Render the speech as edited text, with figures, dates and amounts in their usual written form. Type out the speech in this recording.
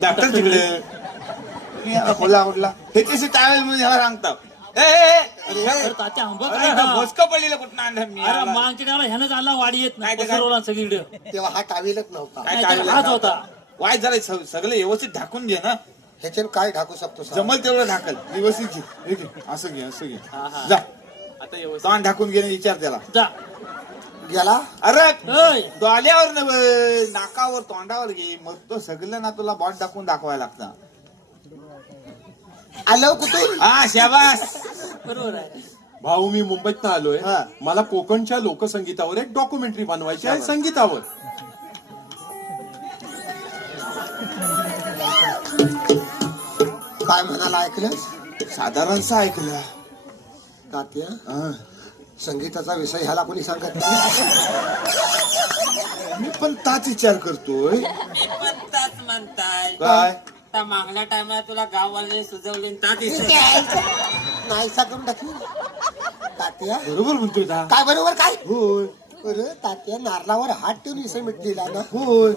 Doctor तिकडे बोला उडला ह्याच्याशी टावेल म्हणून ह्याला सांगता तात्या आंबा काय का? भोसकं पडलेलं कुठं आणलं मी अरे मागच्या टायमाला ह्यानं चालला वाडी येत नाही पसरवला सगळीकडे तेव्हा हा टावेलच नव्हता. काय नाहीतर टावेल हाच होता. वाय जरा सगळं व्यवस्थित ढाकून घे ना. ह्याच्यानं काय ढाकू शकतो सांग? जमल तेवढं ढाकल व्यवस्थित घे हे घे. असं घे असं घे जा आता व्यवस्थित तोंड ढाकून घे विचार त्याला जा. गेला अरे ओय, डोल्यावर नव नाकावर तोंडावर घे मग तो सगळं ना तुला बॉट दाखवून दाखवायला लागतं. आलो कुठून? हा शाबास बरोबर आहे. भाऊ मी मुंबईत आलोय. हा. मला कोकणच्या लोकसंगीतावर एक डॉक्युमेंटरी बनवायची आहे, संगीतावर. काय म्हणाला ऐकलंस साधारणच ऐकलं तात्या? हा. संगीताचा विषय ह्याला कोणी सांगत नाही. मी पण ताच विचार करतोय मी पण ताच म्हणताय काय आता मागल्या टायमाला तुला गाववाले सुचवले ताच नाही करून टाकली तात्या. बरोबर म्हणतोय ता काय बरोबर काय? होय अरे तात्या नारळावर हात ठेवून विषय मिटलेला ना. होय